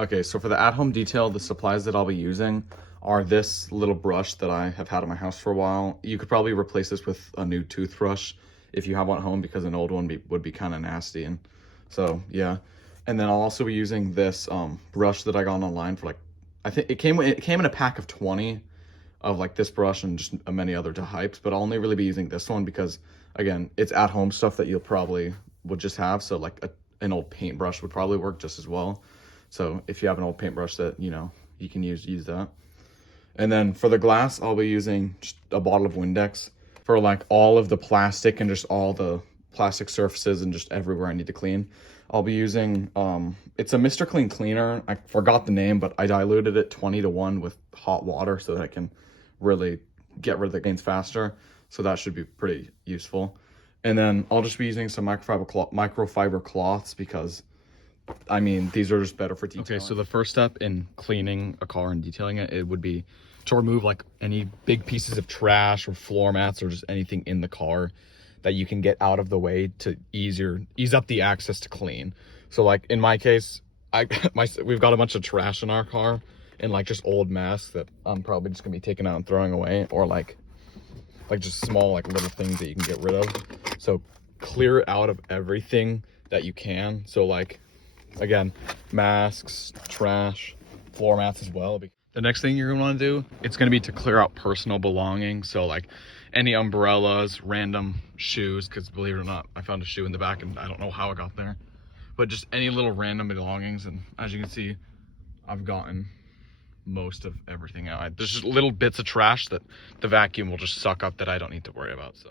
Okay, so for the at-home detail, the supplies that I'll be using are this little brush that I have had in my house for a while. You could probably replace this with a new toothbrush if you have one at home, because an old one would be kind of nasty. And so, yeah. And then I'll also be using this brush that I got online for like, I think it came in a pack of 20 of like this brush and just many other types, but I'll only really be using this one because, again, it's at-home stuff that you'll probably would just have. So like an old paintbrush would probably work just as well. So if you have an old paintbrush that, you know, you can use that. And then for the glass, I'll be using just a bottle of Windex for like all of the plastic and just all the plastic surfaces and just everywhere I need to clean. I'll be using, it's a Mr. Clean cleaner. I forgot the name, but I diluted it 20-to-1 with hot water so that I can really get rid of the stains faster. So that should be pretty useful. And then I'll just be using some microfiber cloths because, I mean, these are just better for detailing. Okay, so the first step in cleaning a car and detailing it, it would be to remove like any big pieces of trash or floor mats or just anything in the car that you can get out of the way to ease up the access to clean. So like in my case, we've got a bunch of trash in our car and like just old masks that I'm probably just gonna be taking out and throwing away, or like just small like little things that you can get rid of. So clear out of everything that you can. So like, again, masks, trash, floor mats as well. The next thing you're gonna wanna do, it's gonna be to clear out personal belongings. So like any umbrellas, random shoes, because believe it or not, I found a shoe in the back and I don't know how it got there. But just any little random belongings. And as you can see, I've gotten most of everything out. There's just little bits of trash that the vacuum will just suck up that I don't need to worry about, so.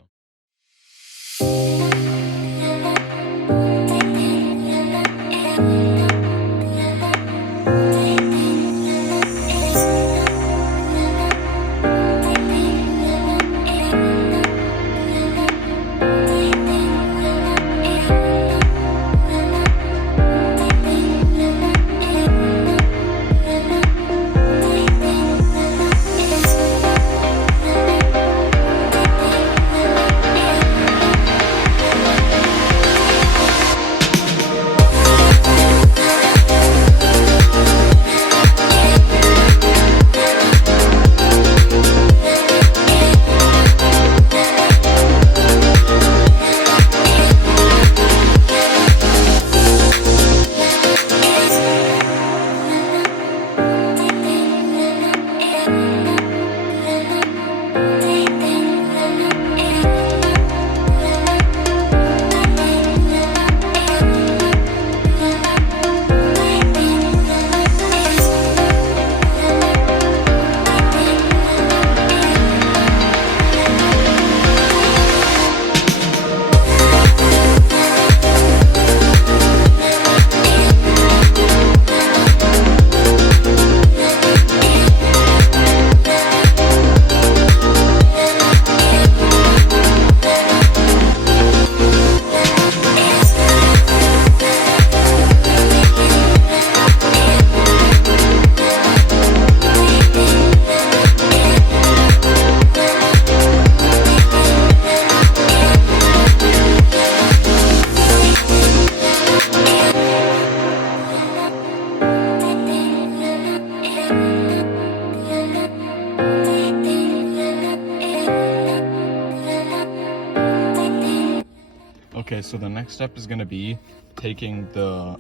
Okay, so the next step is going to be taking the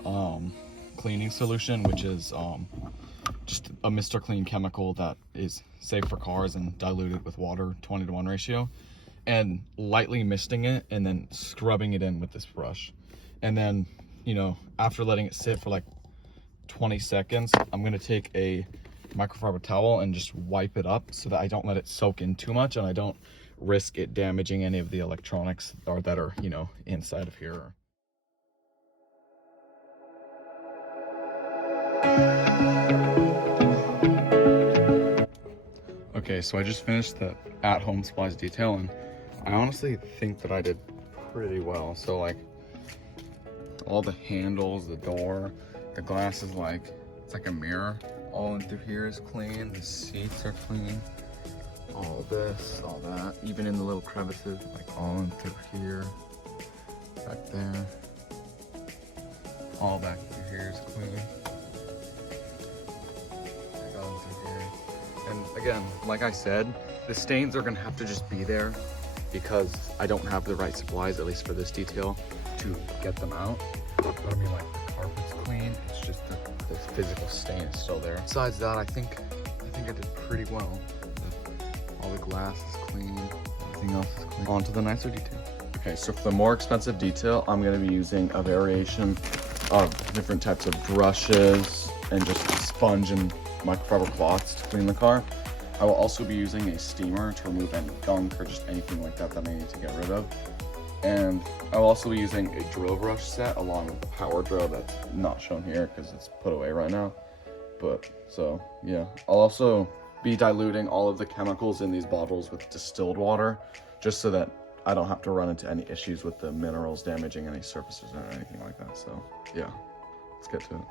cleaning solution, which is just a Mr. Clean chemical that is safe for cars, and diluted with water, 20-to-1 ratio, and lightly misting it and then scrubbing it in with this brush. And then, you know, after letting it sit for like 20 seconds, I'm going to take a microfiber towel and just wipe it up so that I don't let it soak in too much and I don't risk it damaging any of the electronics that are, you know, inside of here. Okay, so I just finished the at-home supplies detail, and I honestly think that I did pretty well. So like all the handles, the door, the glass is like, it's like a mirror. All in through here is clean, the seats are clean. All this, all that, even in the little crevices, like all in through here, back there, all back through here is clean. Again, like I said, the stains are gonna have to just be there because I don't have the right supplies, at least for this detail, to get them out. But I mean, like, the carpet's clean, it's just the physical stain is still there. Besides that, I think I did pretty well. All the glass is clean, everything else is clean. On to the nicer detail. Okay, so for the more expensive detail, I'm gonna be using a variation of different types of brushes and just sponge and microfiber cloths to clean the car. I will also be using a steamer to remove any gunk or just anything like that that I need to get rid of. And I'll also be using a drill brush set along with the power drill that's not shown here because it's put away right now. But so yeah, I'll also be diluting all of the chemicals in these bottles with distilled water just so that I don't have to run into any issues with the minerals damaging any surfaces or anything like that. So yeah, let's get to it.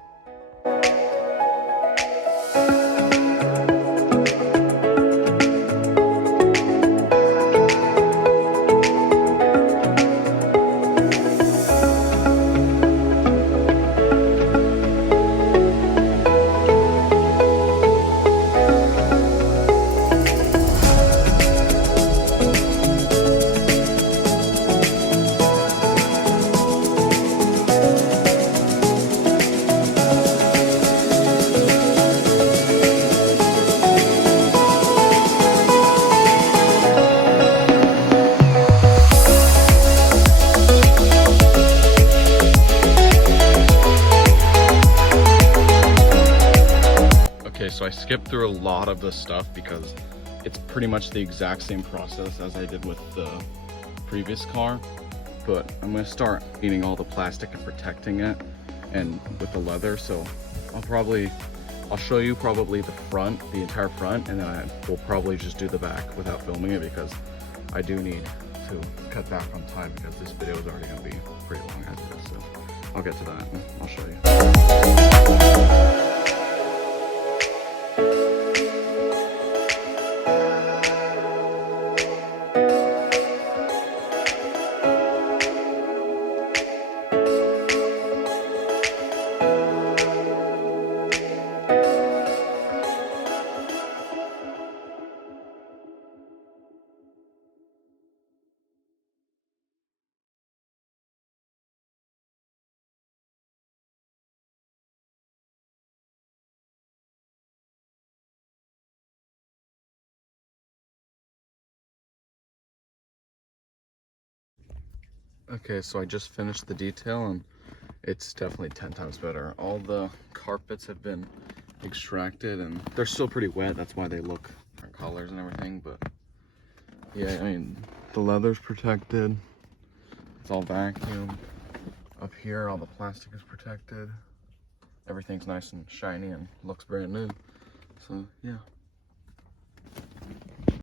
Okay, so I skipped through a lot of this stuff because it's pretty much the exact same process as I did with the previous car, but I'm going to start cleaning all the plastic and protecting it and with the leather. So I'll show you probably the front, the entire front, and then I will probably just do the back without filming it because I do need to cut back on time because this video is already going to be pretty long as it is. So I'll get to that and I'll show you. Okay, so I just finished the detail and it's definitely 10 times better. All the carpets have been extracted and they're still pretty wet. That's why they look different colors and everything. But yeah, I mean, the leather's protected. It's all vacuumed. Up here, all the plastic is protected. Everything's nice and shiny and looks brand new. So yeah.